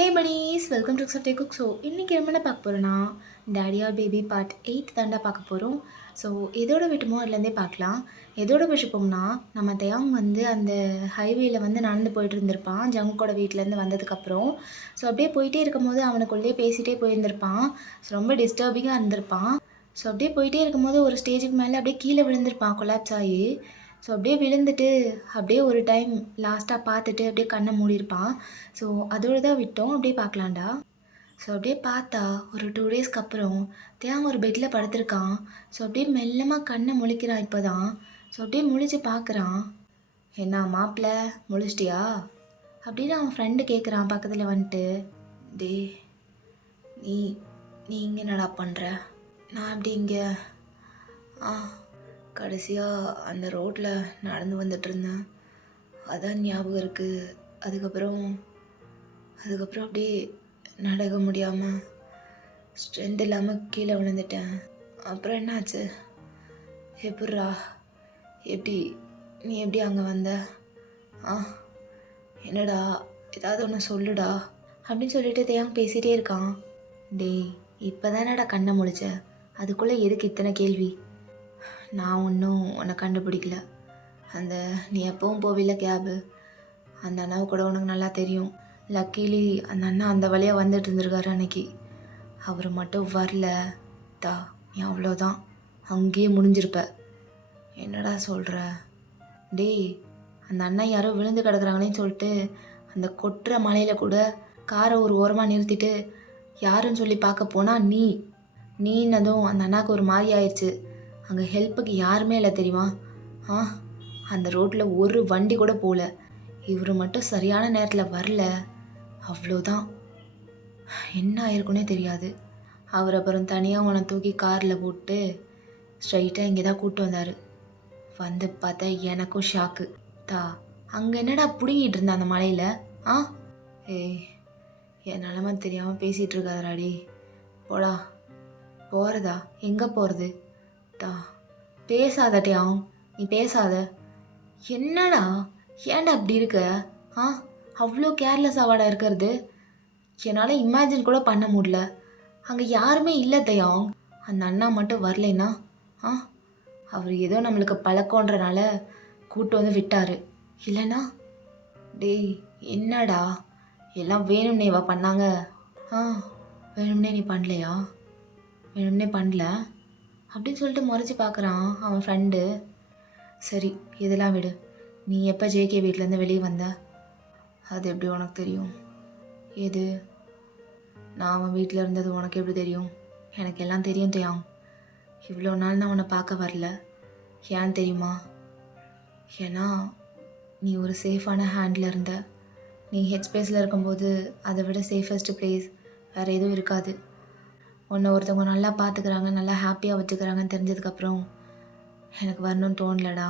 Hey bunnies welcome to சஃப்டே cook. So இன்றைக்கி என்ன பார்க்க போகிறோன்னா டேடி ஆர் பேபி பார்ட் 8 தாண்டா பார்க்க போகிறோம். ஸோ எதோட விட்டுமோ அதுலேருந்தே பார்க்கலாம். எதோட விட்டுப்போம்னா நம்ம தயாங் வந்து அந்த ஹைவேல வந்து நடந்து போயிட்டு இருந்திருப்பான் ஜங்கோட வீட்டிலேருந்து வந்ததுக்கப்புறம். ஸோ அப்படியே போயிட்டே இருக்கும்போது அவனுக்குள்ளேயே பேசிகிட்டே போயிருந்திருப்பான். ஸோ ரொம்ப டிஸ்டர்பிங்காக இருந்திருப்பான். ஸோ அப்படியே போயிட்டே இருக்கும்போது ஒரு ஸ்டேஜுக்கு மேலே அப்படியே கீழே விழுந்திருப்பான் கொலாப்ஸ் ஆகி. ஸோ அப்படியே விழுந்துட்டு அப்படியே ஒரு டைம் லாஸ்ட்டாக பார்த்துட்டு அப்படியே கண்ணை மூடியிருப்பான். ஸோ அதோடு தான் விட்டோம். அப்படியே பார்க்கலாம்டா. ஸோ அப்படியே பார்த்தா ஒரு 2 டேஸ்க்கு அப்புறம் தேங்க ஒரு பெட்டில் படுத்திருக்கான். ஸோ அப்படியே மெல்லமாக கண்ணை முழிக்கிறான் இப்போ தான். ஸோ அப்படியே முழிச்சு பார்க்குறான். என்ன மாப்பிள்ள முழிச்சிட்டியா அப்படின்னு அவன் ஃப்ரெண்டு கேட்குறான் பக்கத்தில் வந்துட்டு. டே நீ நீ இங்கே என்னடா பண்ணுற? நான் அப்படி இங்கே ஆ கடைசியாக அந்த ரோட்டில் நடந்து வந்துட்டுருந்தேன், அதான் ஞாபகம் இருக்குது. அதுக்கப்புறம் அப்படியே நடக்க முடியாமல் ஸ்ட்ரென்த் இல்லாமல் கீழே விழுந்துட்டேன். அப்புறம் என்னாச்சு? எப்பட்றா எப்படி நீ எப்படி அங்கே வந்த? ஆ என்னடா ஏதாவது ஒன்று சொல்லுடா அப்படின்னு சொல்லிட்டு தேங்க பேசிகிட்டே இருக்கான். டேய் இப்போ தானடா கண்ணை முழிச்ச, அதுக்குள்ளே எதுக்கு இத்தனை கேள்வி? நான் ஒன்றும் உன்னை கண்டுபிடிக்கல. அந்த நீ எப்பவும் போவில்ல கேபு, அந்த அண்ணாவை கூட உனக்கு நல்லா தெரியும். லக்கீலி அந்த அண்ணா அந்த வழியாக வந்துட்டு இருந்திருக்காரு அன்னைக்கு. அவர் மட்டும் வரல தா, நீ அவ்வளோதான், அங்கேயே முடிஞ்சிருப்ப. என்னடா சொல்கிற? டேய் அந்த அண்ணா யாரோ விழுந்து கிடக்குறாங்களேன்னு சொல்லிட்டு அந்த கொட்டுற மலையில் கூட காரை ஒரு ஓரமாக நிறுத்திட்டு யாருன்னு சொல்லி பார்க்க போனால் நீன்னதும் அந்த அண்ணாவுக்கு ஒரு மாதிரி ஆயிடுச்சு. அங்கே ஹெல்ப்புக்கு யாருமே இல்லை தெரியுமா? அந்த ரோட்டில் ஒரு வண்டி கூட போகல. இவர் மட்டும் சரியான நேரத்தில் வரல, அவ்வளோதான். என்ன ஆயிருக்குன்னே தெரியாது. அவர் அப்புறம் தனியாக உன்னை தூக்கி காரில் போட்டு ஸ்ட்ரைட்டாக இங்கே தான் கூப்பிட்டு வந்தார். வந்து பார்த்தா எனக்கும் ஷாக்கு தா. அங்கே என்னடா பிடுங்கிட்டு இருந்தா அந்த மலையில்? ஏய் என் நிலமை தெரியாமல் பேசிகிட்டு இருக்காதராடி. போடா. போகிறதா? எங்கே போகிறது? தா பேசாதட்டியாம், நீ பேசாத. என்னடா ஏன்டா அப்படி இருக்க? அவ்வளோ கேர்லெஸ் ஆவாடா இருக்கிறது? என்னால் இமேஜின் கூட பண்ண முடியல. அங்கே யாருமே இல்லை தயாங். அந்த அண்ணா மட்டும் வரலைன்னா அவர் ஏதோ நம்மளுக்கு பழக்கன்றனால கூட்டு வந்து விட்டார். இல்லைன்னா டேய் என்னடா எல்லாம் வேணும்னேவா பண்ணாங்க? வேணும்னே நீ பண்ணலையா? வேணும்னே பண்ணல அப்படின்னு சொல்லிட்டு முறைச்சி பார்க்குறான் அவன் ஃப்ரெண்டு. சரி இதெல்லாம் விடு. நீ எப்போ ஜேகே வீட்டிலேருந்து வெளியே வந்த? அது எப்படி உனக்கு தெரியும்? எது? நான் அவன் வீட்டில் இருந்தது உனக்கு எப்படி தெரியும்? எனக்கு எல்லாம் தெரியும் தயாங். இவ்வளோ நாள் நான் உன்னை பார்க்க வரல. ஏன் தெரியுமா? ஏன்னா நீ ஒரு சேஃபான ஹேண்டில் இருந்த. நீ ஹெட்ஸ்பேஸில் இருக்கும்போது அதை விட சேஃபஸ்ட் பிளேஸ் வேறு எதுவும் இருக்காது. உன்னை ஒருத்தவங்க நல்லா பார்த்துக்கிறாங்க, நல்லா ஹாப்பியாக வச்சுக்கிறாங்கன்னு தெரிஞ்சதுக்கப்புறம் எனக்கு வரணும்னு தோணலடா.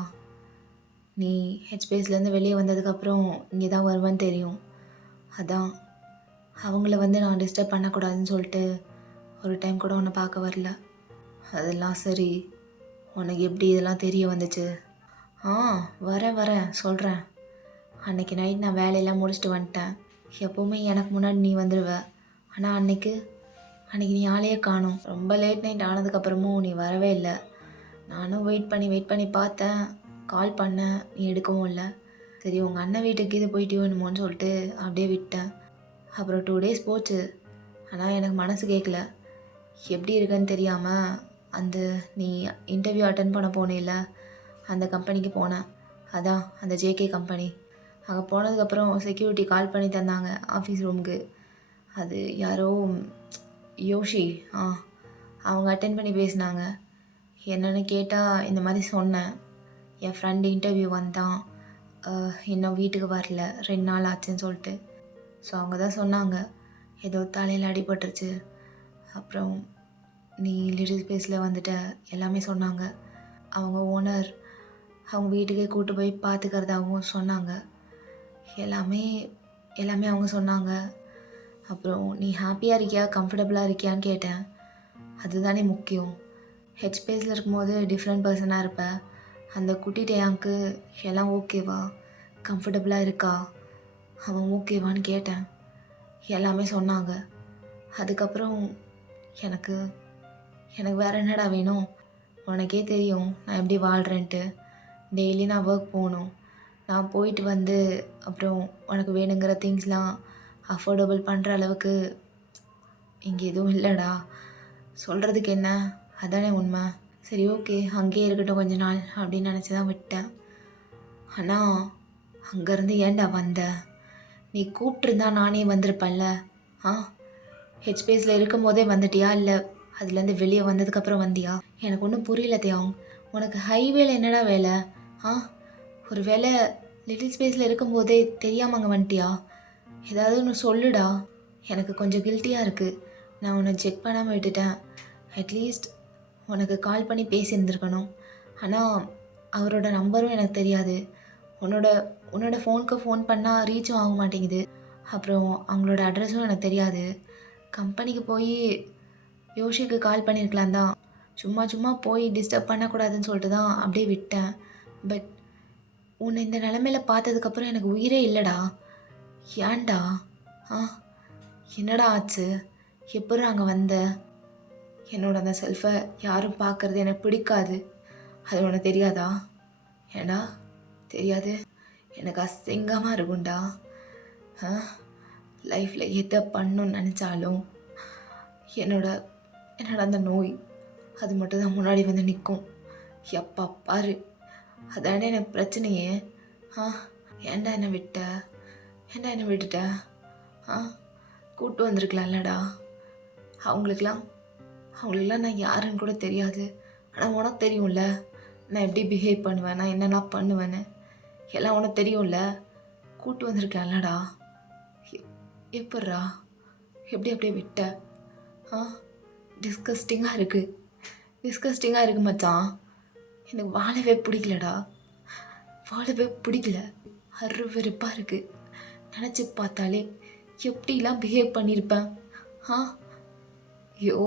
நீ ஹெட்ஸ்பேஸ்லேருந்து வெளியே வந்ததுக்கப்புறம் இங்கே தான் வருவேன்னு தெரியும். அதான் அவங்கள வந்து நான் டிஸ்டர்ப் பண்ணக்கூடாதுன்னு சொல்லிட்டு ஒரு டைம் கூட உன்னை பார்க்க வரல. அதெல்லாம் சரி, உனக்கு எப்படி இதெல்லாம் தெரிய வந்துச்சு? வரேன் சொல்கிறேன். அன்றைக்கி நைட் நான் வேலையெல்லாம் முடிச்சுட்டு வந்துட்டேன். எப்போவுமே எனக்கு முன்னாடி நீ வந்துடுவ. ஆனால் அன்றைக்கி நீ ஆளையே காணோம். ரொம்ப லேட் நைட் ஆனதுக்கப்புறமும் நீ வரவே இல்லை. நானும் வெயிட் பண்ணி பார்த்தேன், கால் பண்ணேன், நீ எடுக்கவும் இல்லை. சரி உங்கள் அண்ணன் வீட்டுக்கு இது போயிட்டு வேணுமோன்னு சொல்லிட்டு அப்படியே விட்டேன். அப்புறம் 2 டேஸ் போச்சு. ஆனால் எனக்கு மனசு கேட்கல. எப்படி இருக்குன்னு தெரியாமல் அந்த நீ இன்டர்வியூ அட்டன் பண்ண போனேல்ல, அந்த கம்பெனிக்கு போனேன். அதான் அந்த ஜேகே கம்பெனி. அங்கே போனதுக்கப்புறம் செக்யூரிட்டி கால் பண்ணி தந்தாங்க ஆஃபீஸ் ரூமுக்கு. அது யாரோ யோஷி அவங்க அட்டென்ட் பண்ணி பேசினாங்க. என்னென்னு கேட்டால் இந்த மாதிரி சொன்னேன், என் ஃப்ரெண்டு இன்டர்வியூ வந்தான், இன்னும் வீட்டுக்கு வரல, 2 நாள் ஆச்சுன்னு சொல்லிட்டு. ஸோ அவங்க தான் சொன்னாங்க ஏதோ தலையில் அடிபட்டுருச்சு, அப்புறம் நீ லிட்டில் ஸ்பேஸில் வந்துட்ட எல்லாமே சொன்னாங்க. அவங்க ஓனர் அவங்க வீட்டுக்கே கூப்பிட்டு போய் பார்த்துக்கிறதாகவும் சொன்னாங்க. எல்லாமே அவங்க சொன்னாங்க. அப்புறம் நீ ஹாப்பியாக இருக்கியா, கம்ஃபர்டபுளாக இருக்கியான்னு கேட்டேன். அதுதானே முக்கியம். ஹெட்ஸ்பேஸில் இருக்கும்போது டிஃப்ரெண்ட் பர்சனாக இருப்ப. அந்த குட்டி டேயாங்க்கு எல்லாம் ஓகேவா, கம்ஃபர்டபுளாக இருக்கா, அவன் ஓகேவான்னு கேட்டேன். எல்லாமே சொன்னாங்க. அதுக்கப்புறம் எனக்கு எனக்கு வேற என்னடா வேணும்? உனக்கே தெரியும் நான் எப்படி வாழ்கிறேன்ட்டு. டெய்லி நான் ஒர்க் போகணும். நான் போயிட்டு வந்து அப்புறம் உனக்கு வேணுங்கிற திங்ஸ்லாம் அஃபோர்டபுள் பண்ணுற அளவுக்கு இங்கே எதுவும் இல்லைடா. சொல்கிறதுக்கு என்ன, அதானே உண்மை. சரி ஓகே, அங்கேயே இருக்கட்டும் கொஞ்ச நாள் அப்படின்னு நினச்சி தான் விட்டேன். ஆனால் அங்கேருந்து ஏன்டா வந்த? நீ கூப்பிட்ருந்தா நானே வந்திருப்பேன்ல. ஆ ஹெச்பிஎஸில் இருக்கும் போதே வந்துட்டியா, இல்லை அதுலேருந்து வெளியே வந்ததுக்கப்புறம் வந்தியா? எனக்கு ஒன்றும் புரியல தியாங். உனக்கு ஹைவேல என்னடா வேலை? ஆ ஒரு வேளை லிட்டில் ஸ்பேஸில் இருக்கும்போதே தெரியாமல் அங்கே வந்துட்டியா? ஏதாவது ஒன்று சொல்லுடா. எனக்கு கொஞ்சம் கில்ட்டியாக இருக்குது. நான் உன்னை செக் பண்ணாமல் விட்டுட்டேன். அட்லீஸ்ட் உனக்கு கால் பண்ணி பேசியிருந்துருக்கணும். ஆனால் அவரோட நம்பரும் எனக்கு தெரியாது. உன்னோட ஃபோனுக்கு ஃபோன் பண்ணால் ரீச்சும் ஆக மாட்டேங்குது. அப்புறம் அவங்களோட அட்ரஸும் எனக்கு தெரியாது. கம்பெனிக்கு போய் யோஷிக்கு கால் பண்ணியிருக்கலாம் தான். சும்மா சும்மா போய் டிஸ்டர்ப் பண்ணக்கூடாதுன்னு சொல்லிட்டு தான் அப்படியே விட்டேன். பட் உன்னை இந்த நிலமையில பார்த்ததுக்கப்புறம் எனக்கு உயிரே இல்லைடா. ஏன்டா? ஆ என்னடா ஆச்சு? எப்படி அங்கே வந்த? என்னோட அந்த செல்ஃபை யாரும் பார்க்குறது எனக்கு பிடிக்காது. அது உனக்கு தெரியாதா? ஏண்டா தெரியாது? எனக்கு அசிங்கமாக இருக்கும்டா. லைஃப்பில் எதை பண்ணணும்னு நினச்சாலும் என்னோட அந்த நோய் அது மட்டும் தான் முன்னாடி வந்து நிற்கும். எப்பா பாரு, அதானே எனக்கு பிரச்சனையே. ஏன்டா என்னை விட்டுட்ட? கூப்பிட்டு வந்திருக்கலாம்லடா. அவங்களுக்கெல்லாம் நான் யாருன்னு கூட தெரியாது. ஆனால் உனக்கு தெரியும்ல நான் எப்படி பிஹேவ் பண்ணுவேன், நான் என்னெல்லாம் பண்ணுவேன்னு எல்லாம் உனக்கு தெரியும்ல. கூப்பிட்டு வந்திருக்கலாம்லடா. எப்பட்றா எப்படி அப்படியே விட்ட? டிஸ்கஸ்டிங்காக இருக்குது மச்சான். எனக்கு வாழவே பிடிக்கலடா. அருவெறுப்பாக இருக்குது. நினச்சி பார்த்தாலே எப்படிலாம் பிஹேவ் பண்ணியிருப்பேன். ஐயோ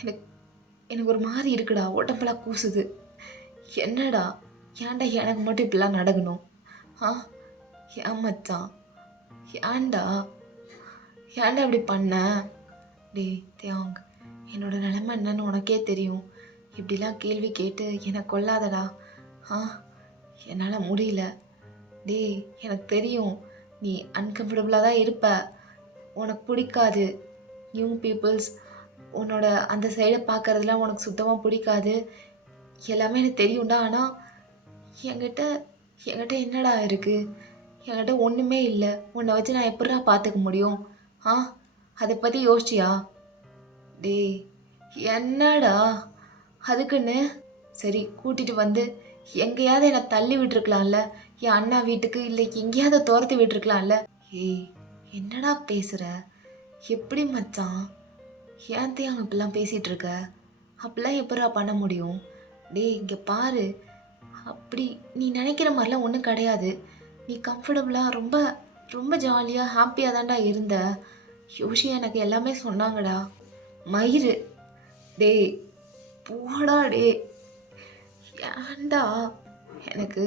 எனக்கு ஒரு மாதிரி இருக்குடா. உடம்பெல்லாம் கூசுது. என்னடா ஏன்டா எனக்கு மட்டும் இப்படிலாம் நடக்கணும்? ஏன் மச்சான், ஏன்டா இப்படி பண்ண? தியாங், என்னோட நிலைமை என்னன்னு உனக்கே தெரியும். இப்படிலாம் கேள்வி கேட்டு என்னை கொல்லாதடா. என்னால் முடியல. எனக்கு தெரியும் நீ அன்கம்ஃபர்டபுளாக தான் இருப்ப. உனக்கு பிடிக்காது நியூ பீப்புள்ஸ், உன்னோட அந்த சைடை பார்க்குறதுலாம் உனக்கு சுத்தமாக பிடிக்காது. எல்லாமே எனக்கு தெரியும்டா. ஆனால் என்கிட்ட என்னடா இருக்குது? என்கிட்ட ஒன்றுமே இல்லை. உன்னை வச்சு நான் எப்படிடா பார்த்துக்க முடியும்? அதை பற்றி யோசிச்சியா? என்னடா அதுக்குன்னு சரி கூட்டிகிட்டு வந்து எங்கேயாவது என்னை தள்ளி விட்டுருக்கலாம்ல. என் அண்ணா வீட்டுக்கு, இல்லை எங்கேயாவது துரத்தி விட்டுருக்கலாம்ல. என்னடா பேசுகிற? எப்படி மச்சான்? ஏன் அங்கே இப்படிலாம் பேசிகிட்டு இருக்க? அப்படிலாம் எப்படா பண்ண முடியும்? இங்கே பாரு, அப்படி நீ நினைக்கிற மாதிரிலாம் ஒன்றும் கிடையாது. நீ கம்ஃபர்டபுளாக ரொம்ப ரொம்ப ஜாலியாக ஹாப்பியாக தான்டா இருந்த. யோஷி எனக்கு எல்லாமே சொன்னாங்கடா. மயிறு போடா ஏன்டா? எனக்கு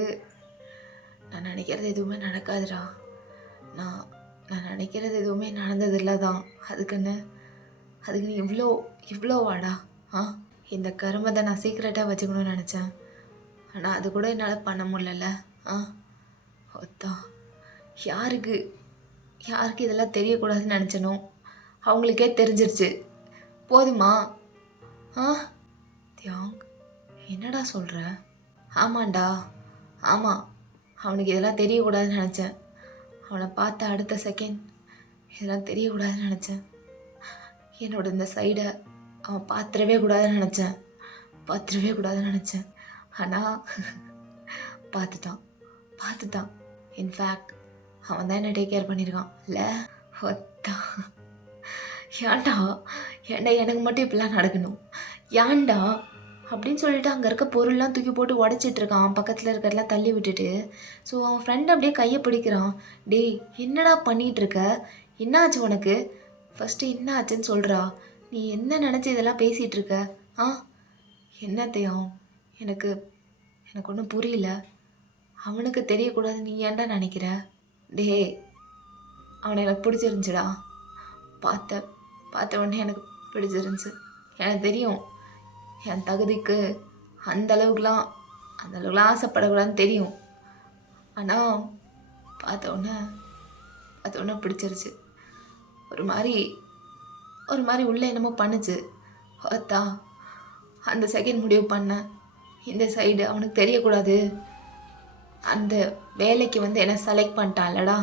நான் நினைக்கிறது எதுவுமே நடக்காதுடா. நான் நினைக்கிறது எதுவுமே நடந்ததில்ல தான். அதுக்குன்னு இவ்வளோ வாடா. இந்த கருமத்தை நான் சீக்கிரட்டாக வச்சுக்கணும்னு நினச்சேன். ஆனால் அது கூட என்னால் பண்ண முடியல. யாருக்கு இதெல்லாம் தெரியக்கூடாதுன்னு நினச்சனோ அவங்களுக்கே தெரிஞ்சிருச்சு. போதுமா? தியாங், என்னடா சொல்கிற? ஆமாண்டா, ஆமாம். அவனுக்கு இதெல்லாம் தெரியக்கூடாதுன்னு நினச்சேன். அவனை பார்த்த அடுத்த செகண்ட் இதெல்லாம் தெரியக்கூடாதுன்னு நினச்சேன். என்னோட இந்த சைடை அவன் பார்த்துடவே கூடாதுன்னு நினச்சேன். ஆனால் பார்த்துட்டான். இன்ஃபேக்ட் அவன் தான் என்ன டேக் கேர் பண்ணியிருக்கான் இல்லை? ஏன்டா எனக்கு மட்டும் இப்படிலாம் நடக்கணும்? ஏன்டா அப்படின்னு சொல்லிட்டு அங்கே இருக்க பொருள்லாம் தூக்கி போட்டு உடச்சிட்ருக்கான். பக்கத்தில் இருக்கிறதெல்லாம் தள்ளி விட்டுட்டு. ஸோ அவன் ஃப்ரெண்ட் அப்படியே கையை பிடிக்கிறான். என்னடா பண்ணிகிட்ருக்க? என்ன ஆச்சு உனக்கு? ஃபஸ்ட்டு என்ன ஆச்சுன்னு சொல்கிறா. நீ என்ன நினச்சி இதெல்லாம் பேசிகிட்டு இருக்க? என்னத்தையும் எனக்கு ஒன்றும் புரியல. அவனுக்கு தெரியக்கூடாது நீ ஏன்டா நினைக்கிற? அவனை எனக்கு பிடிச்சிருந்துச்சுடா. பார்த்த பார்த்த உடனே எனக்கு பிடிச்சிருந்துச்சு. எனக்கு தெரியும் என் தகுதிக்கு அந்த அளவுக்குலாம் ஆசைப்படக்கூடாதுன்னு தெரியும். ஆனால் பார்த்த உடனே பிடிச்சிருச்சு. ஒரு மாதிரி உள்ளே என்னமோ பண்ணுச்சு. பார்த்தா அந்த செகண்ட் முடிவு பண்ணேன், இந்த சைடு அவனுக்கு தெரியக்கூடாது. அந்த வேலைக்கு வந்து என்னை செலக்ட் பண்ணிட்டான்லடா.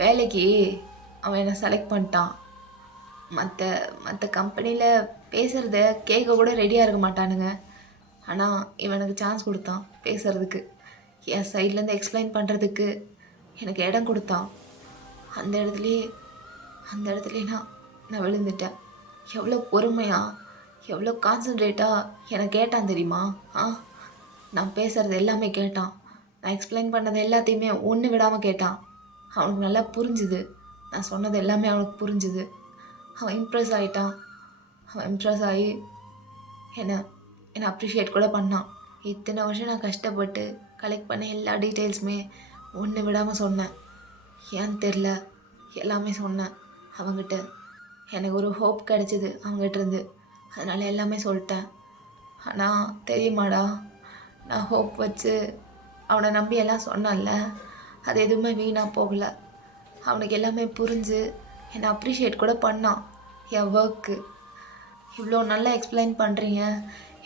வேலைக்கு அவன் என்னை செலக்ட் பண்ணிட்டான். மற்ற கம்பெனியில் பேசுகிறத கேட்க கூட ரெடியாக இருக்க மாட்டானுங்க. ஆனால் இவனுக்கு சான்ஸ் கொடுத்தான் பேசுகிறதுக்கு, என் சைட்லேருந்து எக்ஸ்பிளைன் பண்ணுறதுக்கு எனக்கு இடம் கொடுத்தான். அந்த இடத்துலையே நான் விழுந்துட்டேன். எவ்வளோ பொறுமையாக, எவ்வளோ கான்சன்ட்ரேட்டாக எனக்கு கேட்டான் தெரியுமா? நான் பேசுகிறது எல்லாமே கேட்டான். நான் எக்ஸ்பிளைன் பண்ணது எல்லாத்தையுமே ஒன்று விடாமல் கேட்டான். அவனுக்கு நல்லா புரிஞ்சுது. நான் சொன்னது எல்லாமே அவனுக்கு புரிஞ்சுது. அவன் இம்ப்ரெஸ் ஆகிட்டான். அவன் இம்ப்ரெஸ் ஆகி என்னை அப்ரிஷியேட் கூட பண்ணான். இத்தனை வருஷம் நான் கஷ்டப்பட்டு கலெக்ட் பண்ண எல்லா டீட்டெயில்ஸுமே ஒன்று விடாமல் சொன்னேன். ஏன்னு தெரில, எல்லாமே சொன்னேன் அவங்ககிட்ட. எனக்கு ஒரு ஹோப் கிடச்சிது அவங்ககிட்ட இருந்து. அதனால் எல்லாமே சொல்லிட்டேன். ஆனால் தெரியுமாடா, நான் ஹோப் வச்சு அவனை நம்பி எல்லாம் சொன்னான்ல, அது எதுவுமே வீணாக போகலை. அவனுக்கு எல்லாமே புரிஞ்சு என்னை அப்ரிஷியேட் கூட பண்ணான். என் ஒர்க்கு இவ்வளோ நல்லா எக்ஸ்பிளைன் பண்ணுறீங்க,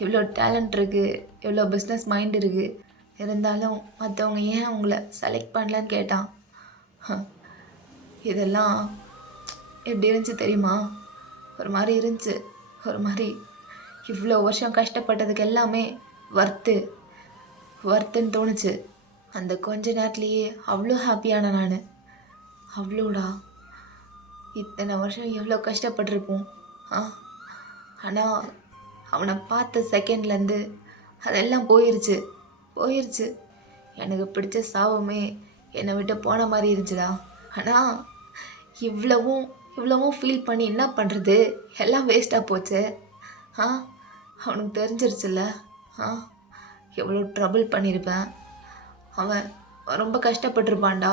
இவ்வளோ டேலண்ட் இருக்குது, இவ்வளோ பிஸ்னஸ் மைண்ட் இருக்குது, இருந்தாலும் மற்றவங்க ஏன் உங்களை செலக்ட் பண்ணலன்னு கேட்டான். இதெல்லாம் எப்படி இருந்துச்சு தெரியுமா? ஒரு மாதிரி இருந்துச்சு. ஒரு மாதிரி இவ்வளோ வருஷம் கஷ்டப்பட்டதுக்கு எல்லாமே வர்த்துன்னு தோணுச்சு. அந்த கொஞ்ச நேரத்துலேயே அவ்வளோ ஹாப்பியான நான். அவ்வளோடா, இத்தனை வருஷம் எவ்வளோ கஷ்டப்பட்டிருப்போம். ஆனால் அவனை பார்த்த செகண்ட்லேருந்து அதெல்லாம் போயிருச்சு. எனக்கு பிடிச்ச சாவுமே என்னை விட்டு போன மாதிரி இருந்துச்சுடா. ஆனால் இவ்வளவும் ஃபீல் பண்ணி என்ன பண்ணுறது? எல்லாம் வேஸ்ட்டாக போச்சு. அவனுக்கு தெரிஞ்சிருச்சுல்ல, எவ்வளோ ட்ரபிள் பண்ணியிருப்பேன். அவன் ரொம்ப கஷ்டப்பட்டிருப்பான்டா.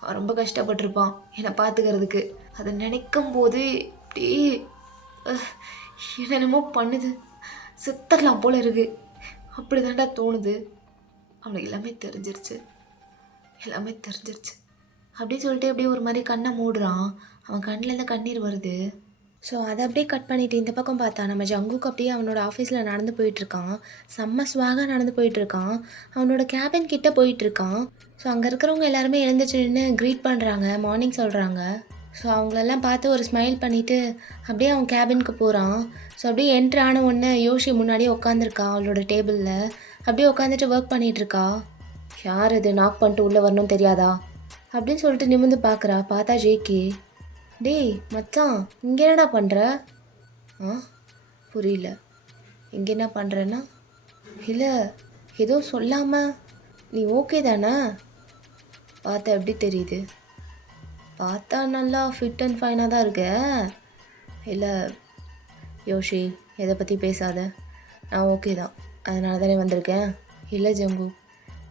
அவன் ரொம்ப கஷ்டப்பட்டிருப்பான் என்னை பார்த்துக்கிறதுக்கு. அதை நினைக்கும் போது இப்படி என்னென்னமோ பண்ணுது, செத்தரலாம் போல இருக்கு. அப்படி தாண்டா தோணுது. அவனுக்கு எல்லாமே தெரிஞ்சிருச்சு அப்படின்னு சொல்லிட்டு அப்படியே ஒரு மாதிரி கண்ணை மூடுறான். அவன் கண்ணிலேருந்து கண்ணீர் வருது. ஸோ அதை அப்படியே கட் பண்ணிவிட்டு இந்த பக்கம் பார்த்தா நம்ம ஜங்குக்கு அப்படியே அவனோட ஆஃபீஸில் நடந்து போயிட்டுருக்கான். செம்ம ஸ்வாகாக நடந்து போயிட்டுருக்கான். அவனோட கேபின் கிட்டே போயிட்டுருக்கான். ஸோ அங்கே இருக்கிறவங்க எல்லாருமே எழுந்திரிச்சு நின்று க்ரீட் பண்ணுறாங்க, மார்னிங் சொல்கிறாங்க. ஸோ அவங்களெல்லாம் பார்த்து ஒரு ஸ்மைல் பண்ணிவிட்டு அப்படியே அவன் கேபினுக்கு போகிறான். ஸோ அப்படியே என்ட்ரு ஆன உடனே யோஷி முன்னாடியே உட்காந்துருக்கா அவளோட டேபிளில். அப்படியே உட்காந்துட்டு ஒர்க் பண்ணிகிட்ருக்கா. யார் இது நாக் பண்ணிட்டு உள்ளே வரணும்னு தெரியாதா அப்படின்னு சொல்லிட்டு நிமிர்ந்து பார்க்குறா. பார்த்தா ஜேகே. டேய் மச்சான், இங்கே என்னடா பண்ணுற? புரியல. இங்கே என்ன பண்ணுறேன்னா? இல்லை, ஏதோ சொல்லாமல் நீ ஓகே தானே? பார்த்தா எப்படி தெரியுது? பார்த்தா நல்லா ஃபிட் அண்ட் ஃபைனாக தான் இருக்க. இல்லை யோஷி, எதை பற்றி பேசாத. நான் ஓகே தான், அதனால தானே வந்திருக்கேன். இல்லை ஜங்கு,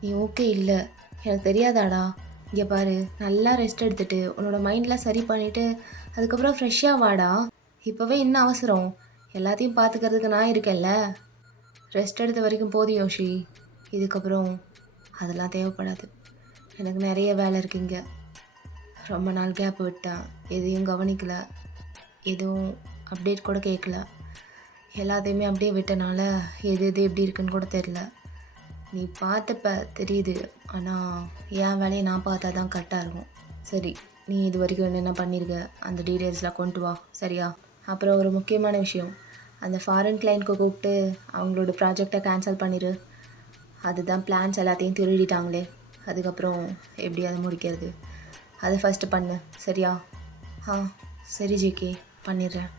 நீ ஓகே இல்லை, எனக்கு தெரியாதாடா. இங்கே பாரு, நல்லா ரெஸ்ட் எடுத்துகிட்டு உன்னோட மைண்ட்லாம் சரி பண்ணிவிட்டு அதுக்கப்புறம் ஃப்ரெஷ்ஷாக வாடா. இப்போவே என்ன அவசரம்? எல்லாத்தையும் பார்த்துக்கிறதுக்கு நான் இருக்கேன்ல. ரெஸ்ட் எடுத்த வரைக்கும் போதும் யோஷி. இதுக்கப்புறம் அதெல்லாம் தேவைப்படாது. எனக்கு நிறைய வேலை இருக்குங்க. ரொம்ப நாள் கேப் விட்டேன், எதையும் கவனிக்கல, எதுவும் அப்டேட் கூட கேட்கல. எல்லாத்தையுமே அப்படியே விட்டனால எது எப்படி இருக்குன்னு கூட தெரில. நீ பார்த்துப்ப தெரியுது, ஆனால் என் வேலையை நான் பார்த்தா தான் கரெக்டாக இருக்கும். சரி, நீ இது வரைக்கும் என்னென்ன பண்ணியிருக்க அந்த டீட்டெயில்ஸ்லாம் கொண்டு வா, சரியா? அப்புறம் ஒரு முக்கியமான விஷயம், அந்த ஃபாரின் கிளைண்ட்க்கு கூப்பிட்டு அவங்களோட ப்ராஜெக்டை கேன்சல் பண்ணிடு. அதுதான் பிளான்ஸ் எல்லாத்தையும் திருடிட்டாங்களே, அதுக்கப்புறம் எப்படி அதை முடிக்கிறது, அதை ஃபஸ்ட்டு பண்ணு, சரியா? சரி ஜேகே, பண்ணிடுறேன்.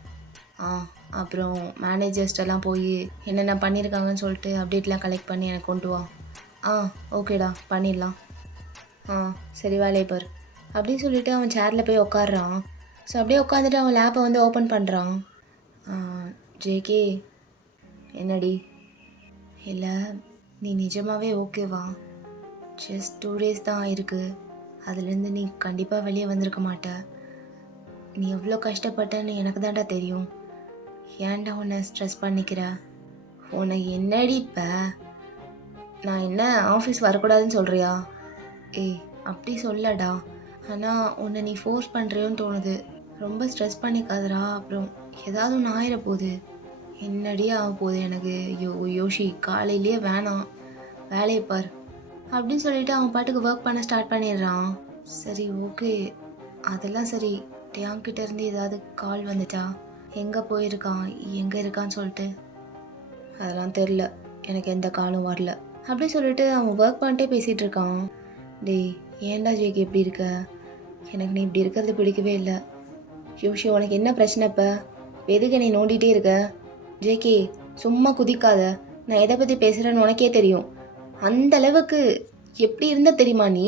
அப்புறம் மேனேஜர்ஸ்டெல்லாம் போய் என்னென்ன பண்ணியிருக்காங்கன்னு சொல்லிட்டு அப்டேட்லாம் கலெக்ட் பண்ணி எனக்கு கொண்டு வா. ஓகேடா, பண்ணிடலாம். சரி, வேலையை பார் அப்படின்னு சொல்லிவிட்டு அவன் சேரில் போய் உட்காடுறான். ஸோ அப்படியே உட்காந்துட்டு அவன் லேப்பை வந்து ஓப்பன் பண்ணுறான். ஜேகே, என்னடி? இல்லை, நீ நிஜமாகவே ஓகேவா? ஜஸ்ட் 2 days தான் ஆயிருக்கு, அதுலேருந்து நீ கண்டிப்பாக வெளியே வந்திருக்க மாட்ட. நீ எவ்வளோ கஷ்டப்பட்டன்னு எனக்கு தான்டா தெரியும். ஏன்டா உன்னை ஸ்ட்ரெஸ் பண்ணிக்கிற? உனக்கு என்னடி இப்போ? நான் என்ன ஆஃபீஸ் வரக்கூடாதுன்னு சொல்கிறியா? ஏய், அப்படி சொல்லடா. ஆனால் உன்னை நீ ஃபோர்ஸ் பண்ணுறியோன்னு தோணுது. ரொம்ப ஸ்ட்ரெஸ் பண்ணிக்காதடா, அப்புறம் ஏதாவது ஒன்று ஆயிட போகுது. என்னடி ஆக போகுது எனக்கு? யோஷி, காலையிலேயே வேணாம், வேலையை பார் அப்படின்னு சொல்லிட்டு அவன் பாட்டுக்கு ஒர்க் பண்ண ஸ்டார்ட் பண்ணிடுறான். சரி, ஓகே, அதெல்லாம் சரி. டேங்கிட்ட இருந்து ஏதாவது கால் வந்துட்டா? எங்கே போயிருக்கான், எங்கே இருக்கான்னு சொல்லிட்டு? அதெல்லாம் தெரில, எனக்கு எந்த காலும் வரல அப்படி சொல்லிட்டு அவன் ஒர்க் பண்ணிட்டே பேசிகிட்டு இருக்கான். டேய், ஏன்டா ஜேகே இப்படி இருக்க? எனக்கு நீ இப்படி இருக்கிறது பிடிக்கவே இல்லை. யோஷி, உனக்கு என்ன பிரச்சனை இப்போ? எதுக்கு நீ நோண்டிகிட்டே இருக்க? ஜேகே, சும்மா குதிக்காத. நான் எதை பற்றி பேசுகிறேன்னு உனக்கே தெரியும். அந்த அளவுக்கு எப்படி இருந்த தெரியுமா நீ?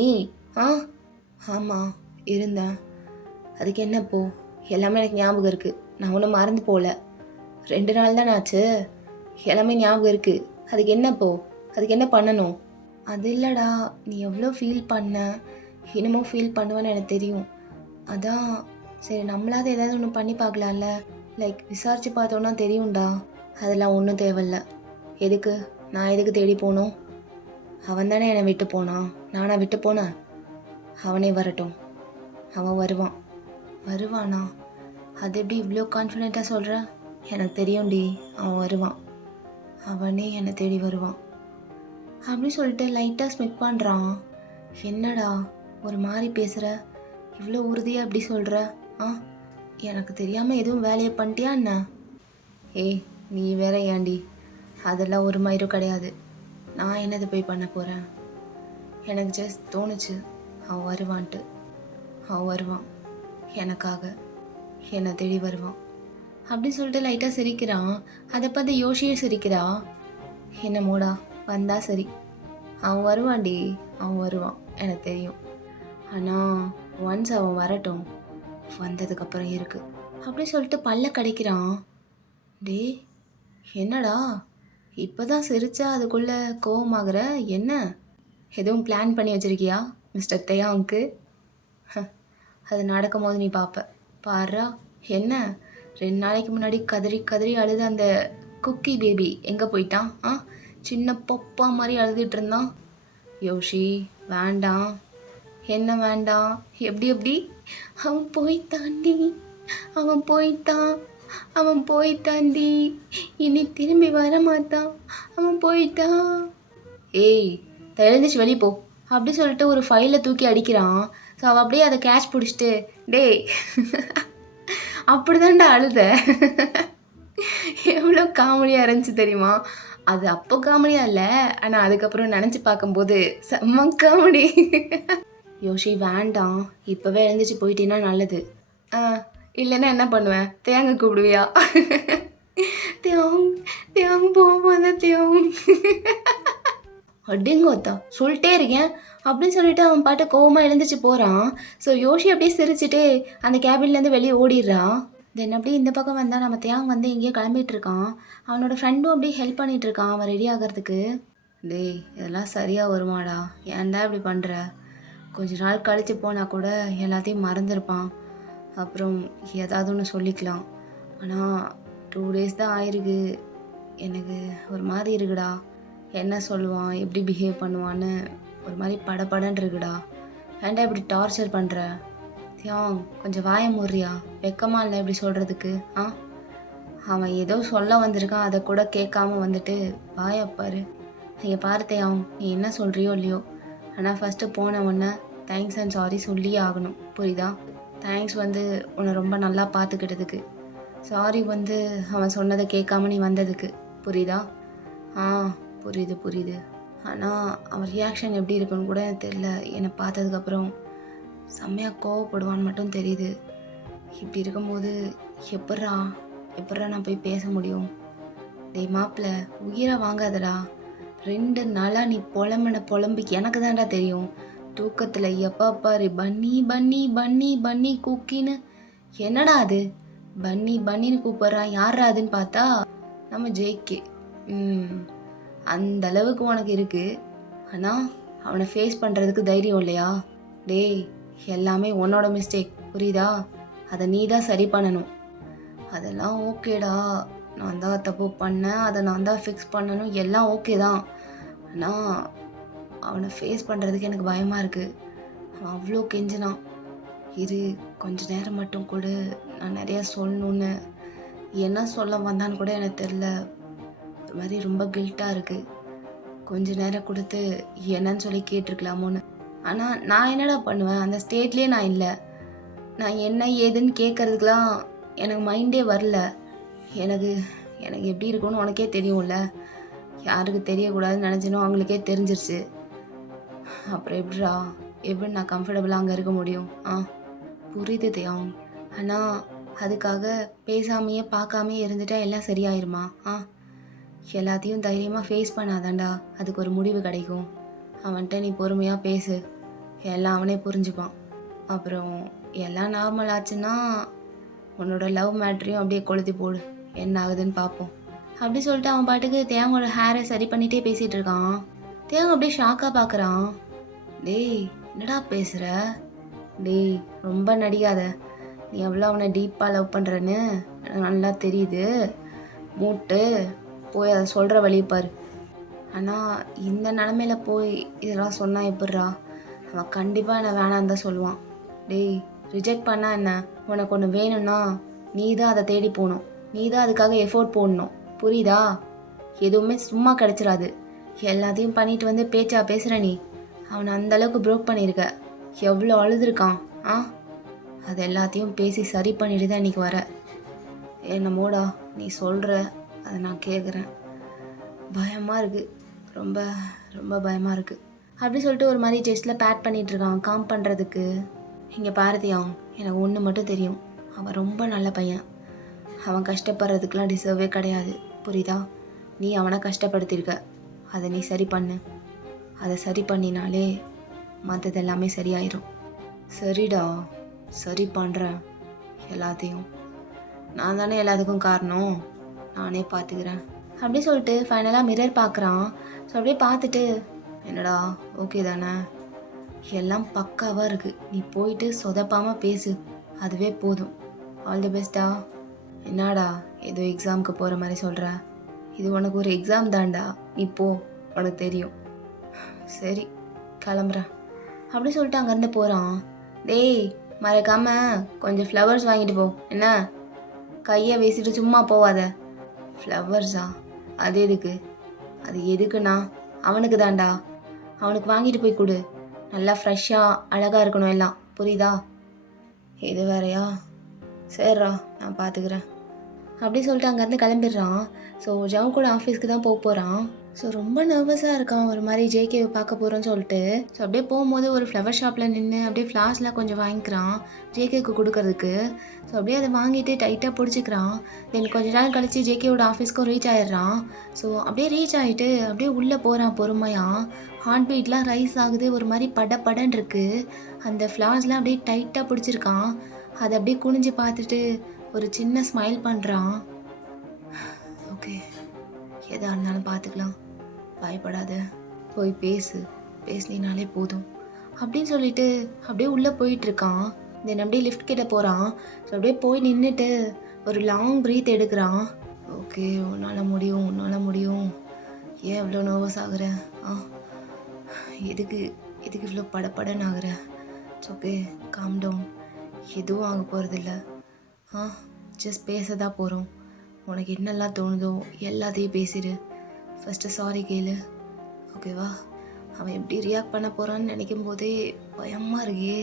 ஆமாம், இருந்தேன். அதுக்கு என்ன இப்போ? எல்லாமே எனக்கு ஞாபகம் இருக்குது. நான் ஒன்றும் மறந்து போகல. 2 நாள் தானே ஆச்சு. எல்லாமே ஞாபகம் இருக்குது. அதுக்கு என்ன இப்போ? அதுக்கு என்ன பண்ணணும்? அது இல்லைடா, நீ எவ்வளோ ஃபீல் பண்ண, இன்னமும் ஃபீல் பண்ணுவேன்னு எனக்கு தெரியும். அதான் சரி, நம்மளாவது ஏதாவது ஒன்று பண்ணி பார்க்கலாம்ல. லைக் விசாரித்து பார்த்தோன்னா தெரியும்டா. அதெல்லாம் ஒன்றும் தேவையில்ல. எதுக்கு நான் எதுக்கு தேடி போகணும்? அவன் தானே என்னை விட்டு போனான். நானா விட்டு போனேன்? அவனே வரட்டும். அவன் வருவான். வருவானா? அது எப்படி இவ்வளோ கான்ஃபிடெண்ட்டாக சொல்கிற? எனக்கு தெரியும்டி, அவன் வருவான். அவனே என்னை தேடி வருவான் அப்படின்னு சொல்லிட்டு லைட்டாக ஸ்மிக் பண்ணுறான். என்னடா ஒரு மாதிரி பேசுகிற? இவ்வளோ உறுதியாக எப்படி சொல்கிற? எனக்கு தெரியாமல் எதுவும் வேலையை பண்ணிட்டியா என்ன? ஏய், நீ வேற ஏண்டி? அதெல்லாம் ஒரு மயிரும் கிடையாது. நான் என்னது போய் பண்ண போகிறேன்? எனக்கு ஜஸ்ட் தோணுச்சு அவன் வருவான்ட்டு. அவன் வருவான், எனக்காக என்னை தேடி வருவான் அப்படின்னு சொல்லிட்டு லைட்டாக சிரிக்கிறான். அதை பார்த்து யோசியே சிரிக்கிறா. என்ன மோடா, வந்தா சரி. அவன் வருவான்டி, அவன் வருவான், எனக்கு தெரியும். ஆனால் ஒன்ஸ் அவன் வரட்டும், வந்ததுக்கப்புறம் இருக்கு அப்படி சொல்லிட்டு பல்ல கடிக்கிறான். டே, என்னடா இப்போ தான் சிரிச்சா அதுக்குள்ளே கோவமாகற? என்ன எதுவும் பிளான் பண்ணி வச்சுருக்கியா மிஸ்டர் தேயாங்க்கு? அது நடக்கும் போது நீ பார்ப்ப. பாருடா, என்ன 2 நாளைக்கு முன்னாடி கதறி கதறி அழுது அந்த குக்கி பேபி எங்கே போயிட்டான்? சின்ன பொப்பா மாதிரி அழுதுட்டு இருந்தான். யோஷி, வேண்டாம். என்ன வேண்டாம்? எப்படி எப்படி? அவன் போய்த்தாண்டி, அவன் போய்த்தான், அவன் போய்த்தாண்டி, இனி திரும்பி வர மாட்டான், அவன் போய்ட்டான். ஏய், எழுந்துச்சு வெளியே போ அப்படி சொல்லிட்டு ஒரு ஃபைலை தூக்கி அடிக்கிறான். ஸோ அவள் அப்படியே அதை கேட்ச் பிடிச்சிட்டு, டேய் அப்படிதான்டா அழுத. எவ்வளோ காமெடியாக இருந்துச்சு தெரியுமா? அது அப்போ காமெடியாக இல்லை, ஆனால் அதுக்கப்புறம் நினச்சி பார்க்கும்போது செம்ம காமெடி. யோஷி, வேண்டாம், இப்போவே எழுந்துச்சு போயிட்டீன்னா நல்லது. இல்லைன்னா என்ன பண்ணுவேன்? தேங்க கூப்பிடுவியா? தேங் தேங் போகாத தேங் அப்படிங்கோத்தா சொல்லிட்டே இருக்கேன் அப்படின்னு சொல்லிட்டு அவன் பாட்டு கோவமாக எழுந்துச்சு போகிறான். ஸோ யோஷி அப்படியே சிரிச்சுட்டு அந்த கேபின்லேருந்து வெளியே ஓடிடுறான். தென் அப்படியே இந்த பக்கம் வந்தால் நம்ம தேங் வந்து எங்கேயோ கிளம்பிட்டு இருக்கான். அவனோட ஃப்ரெண்டும் அப்படியே ஹெல்ப் பண்ணிகிட்டு இருக்கான் அவன் ரெடி ஆகிறதுக்கு. டேய், இதெல்லாம் சரியாக வருமாடா? ஏன்டா இப்படி பண்ணுற? கொஞ்ச நாள் கழித்து போனால் கூட எல்லாத்தையும் மறந்துருப்பான். அப்புறம் ஏதாவது ஒன்று சொல்லிக்கலாம். ஆனால் 2 days தான் ஆயிருக்கு. எனக்கு ஒரு மாதிரி இருக்குடா. என்ன சொல்லுவான், எப்படி பிஹேவ் பண்ணுவான்னு ஒரு மாதிரி படபடன்னு இருக்குடா. ஏன்டா இப்படி டார்ச்சர் பண்ணுற? தியாங், கொஞ்சம் வாய மூடுறியா? வெக்கமா இல்லை இப்படி சொல்கிறதுக்கு? அவன் ஏதோ சொல்ல வந்திருக்கான், அதை கூட கேட்காம வந்துட்டு வாயப்பாரு. நீங்கள் பாரு தியாங், நீ என்ன சொல்கிறியோ இல்லையோ, ஆனால் ஃபஸ்ட்டு போன உடனே தேங்க்ஸ் அண்ட் சாரி சொல்லியே ஆகணும், புரியுதா? தேங்க்ஸ் வந்து உன்னை ரொம்ப நல்லா பார்த்துக்கிட்டதுக்கு. சாரி வந்து அவன் சொன்னதை கேட்காம நீ வந்ததுக்கு, புரியுதா? புரியுது புரியுது. ஆனால் அவன் ரியாக்ஷன் எப்படி இருக்குன்னு கூட எனக்கு தெரியல. என்னை பார்த்ததுக்கப்புறம் செம்மையாக கோவப்படுவான்னு மட்டும் தெரியுது. இப்படி இருக்கும்போது எப்பட்றா நான் போய் பேச முடியும்? டேய் மாப்பிள்ள, உயிரை வாங்காதடா. 2 நாளாக நீ புலம்பு எனக்கு தான்டா தெரியும். தூக்கத்தில் எப்போ பாரு பன்னி பன்னி பன்னி பன்னி குக்கின்னு. என்னடா அது பன்னி பன்னின்னு கூப்பிட்றான்? யாரா அதுன்னு பார்த்தா நம்ம ஜேகே. அந்த அளவுக்கு உனக்கு இருக்குது, ஆனால் அவனை ஃபேஸ் பண்ணுறதுக்கு தைரியம் இல்லையா? டேய், எல்லாமே உன்னோட மிஸ்டேக் புரியுதா? அதை நீ தான் சரி பண்ணணும். அதெல்லாம் ஓகேடா, நான் தான் தப்பு பண்ணேன், அதை நான் தான் ஃபிக்ஸ் பண்ணணும், எல்லாம் ஓகே தான். ஆனால் அவனை ஃபேஸ் பண்ணுறதுக்கு எனக்கு பயமாக இருக்குது. அவன் அவ்வளோ கெஞ்சினான். இரு, கொஞ்ச நேரம் மட்டும் கொடு, நான் நிறையா சொல்லணுன்னு. என்ன சொல்ல வந்தான்னு கூட எனக்கு தெரில. ஒரு மாதிரி ரொம்ப கில்ட்டாக இருக்குது. கொஞ்ச நேரம் கொடுத்து என்னன்னு சொல்லி கேட்டிருக்கலாமோன்னு. ஆனால் நான் என்னடா பண்ணுவேன்? அந்த ஸ்டேட்லேயே நான் இல்லை. நான் என்ன ஏதுன்னு கேட்கறதுக்கெலாம் எனக்கு மைண்டே வரல. எனக்கு எனக்கு எப்படி இருக்கும்னு உனக்கே தெரியும்ல. யாருக்கு தெரியக்கூடாதுன்னு நினச்சினோ அவங்களுக்கே தெரிஞ்சிருச்சு. அப்புறம் எப்படி நான் கம்ஃபர்டபுளாக அங்கே இருக்க முடியும்? புரியுது தியாங். ஆனால் அதுக்காக பேசாமையே பார்க்காமையே இருந்துட்டா எல்லாம் சரியாயிருமா? எல்லாத்தையும் தைரியமாக ஃபேஸ் பண்ணாதாண்டா அதுக்கு ஒரு முடிவு கிடைக்கும். அவன்கிட்ட நீ பொறுமையாக பேசு, எல்லாம் அவனே புரிஞ்சுப்பான். அப்புறம் எல்லாம் நார்மல் ஆச்சுன்னா உன்னோட லவ் மேட்ரையும் அப்படியே கொளுத்தி போடு, என்ன ஆகுதுன்னு பார்ப்போம். அப்படி சொல்லிட்டு அவன் பாட்டுக்கு தேங்கோட ஹேரை சரி பண்ணிகிட்டே பேசிகிட்டு இருக்கான். தேங்க அப்படியே ஷாக்காக பார்க்குறான். டேய், என்னடா பேசுகிற? டேய், ரொம்ப நடிக்காத. நீ எவ்வளோ அவனை டீப்பாக லவ் பண்ணுறன்னு எனக்கு நல்லா தெரியுது. மூட்டு போய் அதை சொல்கிற வழியை பாரு. ஆனால் இந்த நிலமையில போய் இதெல்லாம் சொன்னால் எப்பட்றா? அவன் கண்டிப்பாக என்னை வேணான்னு தான் சொல்லுவான். டேய், ரிஜெக்ட் பண்ணா என்ன? உனக்கு ஒன்று வேணும்னா நீ தான் அதை தேடி போகணும், நீ தான் அதுக்காக எஃபோர்ட் போடணும், புரியுதா? எதுவுமே சும்மா கிடச்சிடாது. எல்லாத்தையும் பண்ணிட்டு வந்து பேச்சா பேசுகிற நீ. அவனை அந்தளவுக்கு ப்ரோக் பண்ணியிருக்க. எவ்வளோ அழுதுருக்கான். அது எல்லாத்தையும் பேசி சரி பண்ணிட்டு தான் இன்றைக்கி வர. என்னமோடா நீ சொல்கிற, அதை நான் கேட்குறேன். பயமாக இருக்குது, ரொம்ப ரொம்ப பயமாக இருக்குது. அப்படி சொல்லிட்டு ஒரு மாதிரி ஜெஸ்ட்டில் பேட் பண்ணிகிட்ருக்கான் காம் பண்ணுறதுக்கு. இங்கே பாரதியாம், எனக்கு ஒன்று மட்டும் தெரியும். அவன் ரொம்ப நல்ல பையன். அவன் கஷ்டப்படுறதுக்கெலாம் டிசர்வே கிடையாது, புரியுதா? நீ அவனை கஷ்டப்படுத்தியிருக்க. அதை நீ சரி பண்ணு. அதை சரி பண்ணினாலே மற்றது எல்லாமே சரியாயிரும். சரிடா, சரி பண்ணுறேன். எல்லாத்தையும் நான் தானே எல்லாத்துக்கும் காரணம், நானே பார்த்துக்கிறேன். அப்படி சொல்லிட்டு ஃபைனலாக மிரர் பார்க்குறான். ஸோ அப்படியே பார்த்துட்டு, என்னடா ஓகே தானே? எல்லாம் பக்காவாக இருக்குது. நீ போயிட்டு சொதப்பாமல் பேசு, அதுவே போதும். ஆல் தி பெஸ்ட்டா. என்னடா ஏதோ எக்ஸாமுக்கு போகிற மாதிரி சொல்கிற? இது உனக்கு ஒரு எக்ஸாம் தான்டா, நீ போ, உனக்கு தெரியும். சரி, கிளம்புறேன். அப்படி சொல்லிட்டு அங்கேருந்து போகிறான். டேய், மறக்காமல் கொஞ்சம் ஃப்ளவர்ஸ் வாங்கிட்டு போ. என்ன, கையை வீசிட்டு சும்மா போவாத. ஃப்ளவர்ஸா? அது எதுக்கு? அது எதுக்குண்ணா? அவனுக்கு தான்டா. அவனுக்கு வாங்கிட்டு போய் கொடு. நல்லா ஃப்ரெஷ்ஷாக அழகாக இருக்கணும் எல்லாம், புரியுதா? இது வேறையா? சரிடா, நான் பார்த்துக்கிறேன். அப்படி சொல்லிட்டு அங்கேருந்து கிளம்பிடுறான். ஸோ ஜவு கூட ஆஃபீஸ்க்கு தான் போகிறான். ஸோ ரொம்ப நர்வஸாக இருக்கான், ஒரு மாதிரி ஜேகேவை பார்க்க போகிறோன்னு சொல்லிட்டு. ஸோ அப்படியே போகும்போது ஒரு ஃப்ளவர் ஷாப்பில் நின்று அப்படியே ஃப்ளார்ஸ்லாம் கொஞ்சம் வாங்கிக்கிறான் ஜேகேவுக்கு கொடுக்கறதுக்கு. ஸோ அப்படியே அதை வாங்கிட்டு டைட்டாக பிடிச்சிக்கிறான். தென் கொஞ்ச நாள் கழித்து ஜேகேவோட ஆஃபீஸ்க்கும் ரீச் ஆகிடுறான். ஸோ அப்படியே ரீச் ஆகிட்டு அப்படியே உள்ளே போகிறான் பொறுமையாக. ஹார்ட் பீட்லாம் ரைஸ் ஆகுது, ஒரு மாதிரி படன்னு இருக்குது. அந்த ஃப்ளார்ஸ்லாம் அப்படியே டைட்டாக பிடிச்சிருக்கான். அதை அப்படியே குனிஞ்சு பார்த்துட்டு ஒரு சின்ன ஸ்மைல் பண்ணுறான். ஓகே, எதாக இருந்தாலும் பார்த்துக்கலாம், பயப்படாத, போய் பேசினாலே போதும் அப்படின்னு சொல்லிட்டு அப்படியே உள்ளே போயிட்டுருக்கான். தென் அப்படியே லிஃப்ட் கிட்ட போகிறான். ஸோ அப்படியே போய் நின்றுட்டு ஒரு லாங் ப்ரீத் எடுக்கிறான். ஓகே, உன்னால் முடியும். ஏன் இவ்வளோ நர்வஸ் ஆகுற? எதுக்கு இவ்வளோ படன்னு ஆகுற? It's okay, calm down. எதுவும் ஆக போகிறதில்ல. ஜஸ்ட் பேச தான் போகிறோம். உனக்கு என்னெல்லாம் தோணுதோ எல்லாத்தையும் பேசிடு. ஃபஸ்ட்டு சாரி கேளு, ஓகேவா? அவன் எப்படி ரியாக்ட் பண்ண போகிறான்னு நினைக்கும் போதே பயமாக இருக்கே.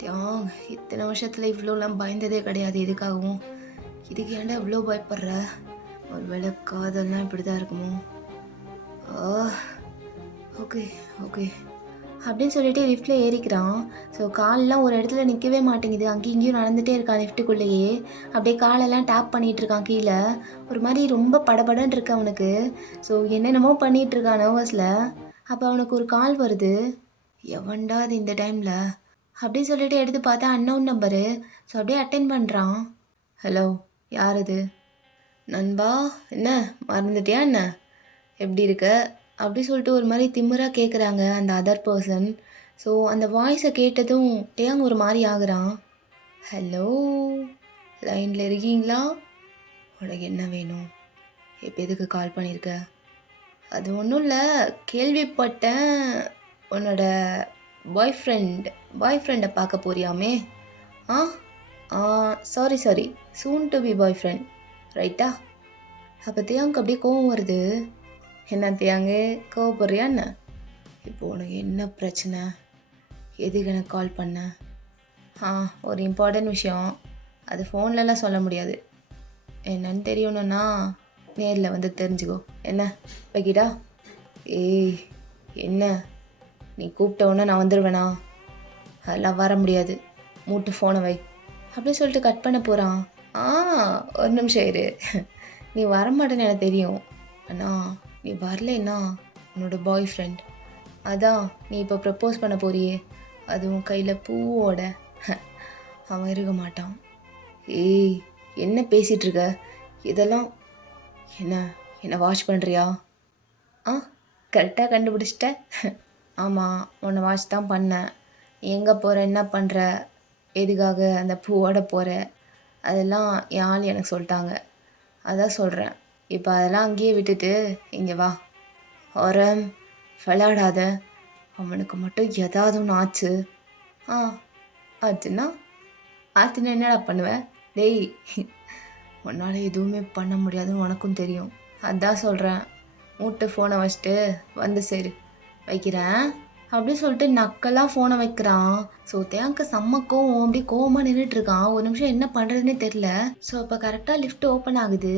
தியாங், இத்தனை வருஷத்தில் இவ்வளோலாம் பயந்ததே கிடையாது எதுக்காகவும். இதுக்கு ஏன்டா இவ்வளோ பயப்படுற? ஒரு வேளை காதல்லாம் இப்படி தான் இருக்குமோ? ஓகே அப்படின்னு சொல்லிட்டு லிஃப்ட்டில் ஏறிக்கிறான். ஸோ காலெலாம் ஒரு இடத்துல நிற்கவே மாட்டேங்குது, அங்கேயும் இங்கேயும் நடந்துகிட்டே இருக்கான் லிஃப்ட்டுக்குள்ளேயே. அப்படியே காலெல்லாம் டேப் பண்ணிகிட்ருக்கான் கீழே. ஒரு மாதிரி ரொம்ப படபடன்னு இருக்கு அவனுக்கு. ஸோ என்னென்னமோ பண்ணிகிட்ருக்கான் நர்வஸில். அப்போ அவனுக்கு ஒரு கால் வருது. எவன்டா அது இந்த டைமில் அப்படின்னு சொல்லிட்டு எடுத்து பார்த்தா அன்னோன் நம்பரு. ஸோ அப்படியே அட்டென்ட் பண்ணுறான். ஹலோ, யார் இது? நண்பா, என்ன மறந்துட்டியா என்ன? எப்படி இருக்க? அப்படி சொல்லிட்டு ஒரு மாதிரி திமிராக கேட்குறாங்க அந்த அதர் பர்சன். ஸோ அந்த வாய்ஸை கேட்டதும் டேயாங் ஒரு மாதிரி ஆகுறான். ஹலோ, லைனில் இருக்கீங்களா? உனக்கு என்ன வேணும்? இப்போ எதுக்கு கால் பண்ணியிருக்க? அது ஒன்றும் இல்லை, கேள்விப்பட்டேன் உன்னோட பாய் ஃப்ரெண்டை பார்க்க போறியாமே. ஆ ஆ sorry sorry, soon to be boyfriend, ரைட்டா? அப்போ தியாங்க்கு அப்படியே கோவம் வருது. என்ன தியாங்கு, கோவப்படுறியா என்ன? இப்போ உனக்கு என்ன பிரச்சனை? எதுக்கு எனக்கு கால் பண்ண? ஒரு இம்பார்ட்டன்ட் விஷயம், அது ஃபோன்லலாம் சொல்ல முடியாது. என்னன்னு தெரியணும்னா நேரில் வந்து தெரிஞ்சுக்கோ. என்ன வைக்கிட்டா? ஏய் என்ன, நீ கூப்பிட்ட உடனே நான் வந்துடுவேனா? அதெல்லாம் வர முடியாது, மூட்டு ஃபோனை வை அப்படின்னு சொல்லிட்டு கட் பண்ண போகிறான். ஒரு நிமிஷம் இரு, நீ வரமாட்டேன்னு எனக்கு தெரியும். ஆனால் நீ வரலைன்னா உன்னோட பாய் ஃப்ரெண்ட், அதான் நீ இப்போ ப்ரப்போஸ் பண்ண போறியே, அதுவும் கையில் பூவோட, அவன் இருக்க மாட்டான். ஏய் என்ன பேசிகிட்டு இருக்க? இதெல்லாம் என்ன என்ன வாட்ச் பண்ணுறியா? கரெக்டாக கண்டுபிடிச்சிட்ட. ஆமாம், உன்னை வாட்ச் தான் பண்ணேன். நீ எங்கே போகிற, என்ன பண்ணுற, எதுக்காக அந்த பூவோட போகிற, அதெல்லாம் என் ஆள் எனக்கு சொல்லிட்டாங்க. அதான் சொல்கிறேன், இப்போ அதெல்லாம் அங்கேயே விட்டுட்டு இங்கே வா. ஒரம் விளாடாத, அவனுக்கு மட்டும் ஏதாவது ஒன்று ஆச்சு. ஆச்சுன்னா என்னடா பண்ணுவேன்? டேய், உன்னால் எதுவுமே பண்ண முடியாதுன்னு உனக்கும் தெரியும். அதான் சொல்கிறேன், மூட்டு ஃபோனை வச்சுட்டு வந்து சரி, வைக்கிறேன் அப்படின்னு சொல்லிட்டு நக்கெல்லாம் ஃபோனை வைக்கிறான். ஸோ தேங்க்கு செம்ம கோவம், அப்படியே கோவமாக நின்றுட்டுருக்கான். ஒரு நிமிஷம் என்ன பண்ணுறதுனே தெரில. ஸோ அப்போ கரெக்டாக லிஃப்ட் ஓப்பன் ஆகுது.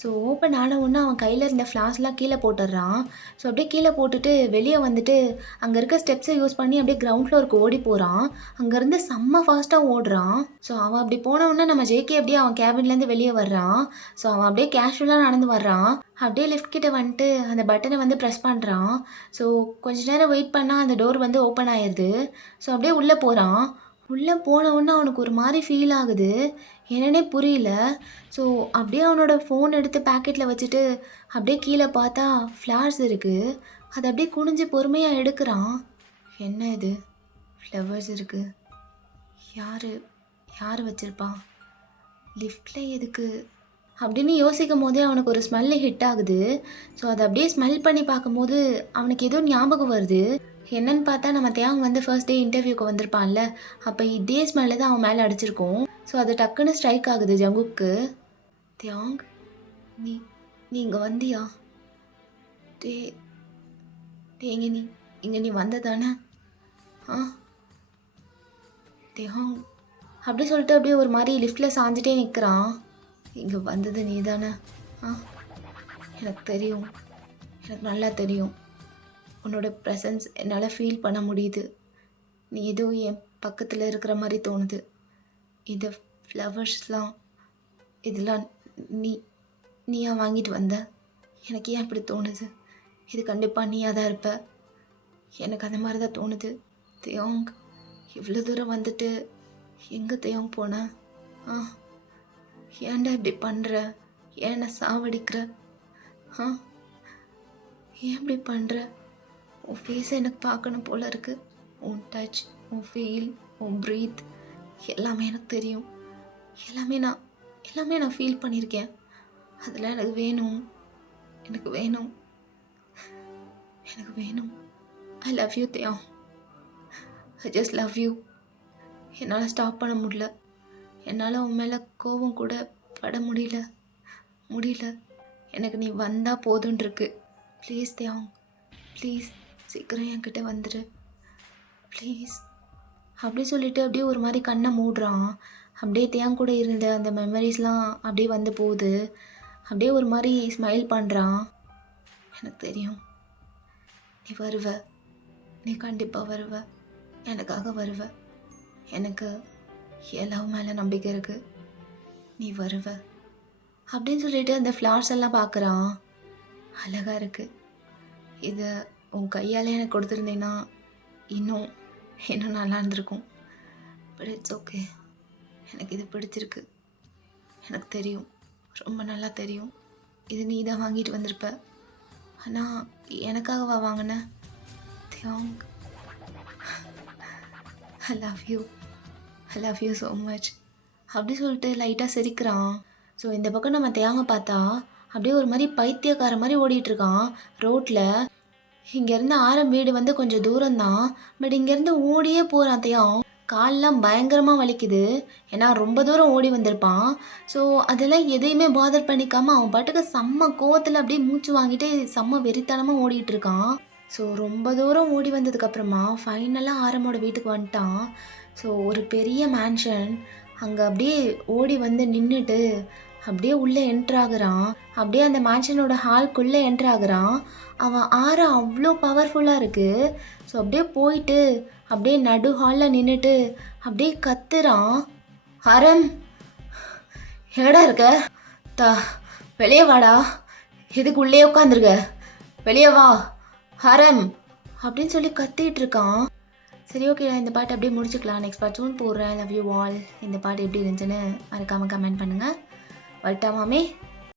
ஸோ ஓப்பன் ஆன உடனே அவன் கையில் இருந்த ஃப்ளாஷ்லாம் கீழே போட்டுடுறான். ஸோ அப்படியே கீழே போட்டுட்டு வெளியே வந்துட்டு அங்கே இருக்க ஸ்டெப்ஸை யூஸ் பண்ணி அப்படியே கிரவுண்ட் ஃப்ளோருக்கு ஓடி போகிறான். அங்கேருந்து செம்ம ஃபாஸ்ட்டாக ஓடுறான். ஸோ அவன் அப்படி போன உடனே நம்ம ஜேகே அப்படியே அவன் கேபின்லேருந்து வெளியே வர்றான். ஸோ அவன் அப்படியே கேஷுவலாக நடந்து வர்றான். அப்படியே லிஃப்ட் கிட்ட வந்துட்டு அந்த பட்டனை வந்து ப்ரெஸ் பண்ணுறான். ஸோ கொஞ்ச நேரம் வெயிட் பண்ணால் அந்த டோர் வந்து ஓப்பன் ஆயிடுது. ஸோ அப்படியே உள்ளே போகிறான். உள்ளே போன உடனே அவனுக்கு ஒரு மாதிரி ஃபீல் ஆகுது, என்னன்னே புரியல. ஸோ அப்படியே அவனோட ஃபோன் எடுத்து பேக்கெட்டில் வச்சுட்டு அப்படியே கீழே பார்த்தா ஃப்ளார்ஸ் இருக்குது. அதை அப்படியே குனிஞ்சு பொறுமையாக எடுக்கிறான். என்ன இது, ஃப்ளவர்ஸ் இருக்குது, யார் யார் வச்சுருப்பான், லிஃப்டில் எதுக்கு அப்படின்னு யோசிக்கும் போதே அவனுக்கு ஒரு ஸ்மெல்லு ஹிட் ஆகுது. ஸோ அதை அப்படியே ஸ்மெல் பண்ணி பார்க்கும்போது அவனுக்கு ஏதோ ஞாபகம் வருது. என்னன்னு பார்த்தா நம்ம தியாங் வந்து ஃபர்ஸ்ட் டே இன்டர்வியூக்கு வந்திருப்பான்ல, அப்போ இதே ஸ்மெல்லு தான் அவன் மேலே அடிச்சிருக்கோம். ஸோ அது டக்குன்னு ஸ்ட்ரைக் ஆகுது ஜங்குக்கு. தியாங், நீ நீ இங்கே வந்தியா? டே டே இங்கே நீ வந்த தானே? தியாங் அப்படி சொல்லிட்டு அப்படியே ஒரு மாதிரி லிஃப்டில் சாஞ்சிட்டே நிற்கிறான். இங்கே வந்தது நீ தானே? எனக்கு தெரியும், எனக்கு நல்லா தெரியும். உன்னோட ப்ரெசன்ஸ் என்னால் ஃபீல் பண்ண முடியுது. நீ ஏதோ என் பக்கத்தில் இருக்கிற மாதிரி தோணுது. இந்த ஃப்ளவர்ஸ்லாம் இதெல்லாம் நீ நீயா வாங்கிட்டு வந்த? எனக்கு ஏன் இப்படி தோணுது? இது கண்டிப்பாக நீயாக தான் இருப்ப, எனக்கு அந்த மாதிரி தான் தோணுது. தியோங், இவ்வளோ தூரம் வந்துட்டு எங்கே தியோங் போன? ஏன்டா இப்படி பண்ணுற? ஏன்னை சாவடிக்கிற? ஏன் இப்படி பண்ணுற? உன் ஃபேஸை எனக்கு பார்க்கணும் போல இருக்குது. உன் டச், உன் ஃபீல், உன் ப்ரீத் எல்லாமே எனக்கு தெரியும். எல்லாமே நான் ஃபீல் பண்ணியிருக்கேன். அதெல்லாம் எனக்கு வேணும், எனக்கு வேணும், எனக்கு வேணும். I love you Diya, I just love you. என்னால் ஸ்டாப் பண்ண முடியல. என்னால் உன் மேலே கோபம் கூட பட முடியல. எனக்கு நீ வந்தால் போதுன்னு இருக்கு. ப்ளீஸ் தியாங், ப்ளீஸ் சீக்கிரம் என்கிட்ட வந்துடு ப்ளீஸ். அப்படி சொல்லிட்டு அப்படியே ஒரு மாதிரி கண்ணை மூடுறான். அப்படியே தியாங் கூட இருந்த அந்த மெமரிஸ்லாம் அப்படியே வந்து போகுது. அப்படியே ஒரு மாதிரி ஸ்மைல் பண்ணுறான். எனக்கு தெரியும் நீ வருவ, நீ கண்டிப்பாக வருவ, எனக்காக வருவ. எனக்கு என் லவ் மேலே நம்பிக்கை இருக்குது, நீ வருவ அப்படின்னு சொல்லிட்டு அந்த ஃப்ளார்ஸ் எல்லாம் பார்க்குறான். அழகாக இருக்குது. இதை உன் கையால் எனக்கு கொடுத்துருந்தேன்னா இன்னும் நல்லா இருந்திருக்கும். பட் இட்ஸ் ஓகே, எனக்கு இது பிடிச்சிருக்கு. எனக்கு தெரியும், ரொம்ப நல்லா தெரியும், இது நீ தான் வாங்கிட்டு வந்திருப்ப. ஆனால் எனக்காகவா வாங்கின தியாங்? I love you, I love you so much அப்படி சொல்லிட்டு லைட்டாக சிரிக்கிறான். ஸோ இந்த பக்கம் நம்ம தேங்க பார்த்தா அப்படியே ஒரு மாதிரி பைத்தியக்கார மாதிரி ஓடிட்டு இருக்கான் ரோட்டில். இங்கேருந்து ஆரம் வீடு வந்து கொஞ்சம் தூரம்தான். பட் இங்கேருந்து ஓடியே போகிறான் தேவன். கால்லாம் பயங்கரமாக வலிக்குது. ஏன்னா ரொம்ப தூரம் ஓடி வந்திருப்பான். ஸோ அதெல்லாம் எதையுமே பாதர் பண்ணிக்காமல் அவன் பாட்டுக்கு செம்ம கோவத்தில் அப்படியே மூச்சு வாங்கிட்டு செம்ம வெறித்தனமாக ஓடிட்டு இருக்கான். ஸோ ரொம்ப தூரம் ஓடி வந்ததுக்கப்புறமா ஃபைனலாக ஆரமோட வீட்டுக்கு வந்துட்டான். ஸோ ஒரு பெரிய மேன்ஷன். அங்கே அப்படியே ஓடி வந்து நின்றுட்டு அப்படியே உள்ளே என்ட்ரு ஆகுறான். அப்படியே அந்த மேன்ஷனோட ஹால்குள்ளே என்ட்ரு ஆகுறான். அவன் ஆற அவ்வளோ பவர்ஃபுல்லாக இருக்குது. ஸோ அப்படியே போயிட்டு அப்படியே நடு ஹாலில் நின்றுட்டு அப்படியே கத்துறான். ஹரம், எங்கடா இருக்க? தா வெளியே வாடா. எதுக்கு உள்ளே உட்காந்துருக்க? வெளியே வா ஹரம் அப்படின்னு சொல்லி கத்திட்டு இருக்கான். சரி ஓகே, இந்த பாட்டு அப்படியே முடிச்சுக்கலாம். நெக்ஸ்ட் பார்ட் சூன் போடுறேன். Love you all. இந்த பாட்டு எப்படி இருந்துச்சுன்னு மறக்காமல் கமெண்ட் பண்ணுங்கள். வரட்டா மாமே?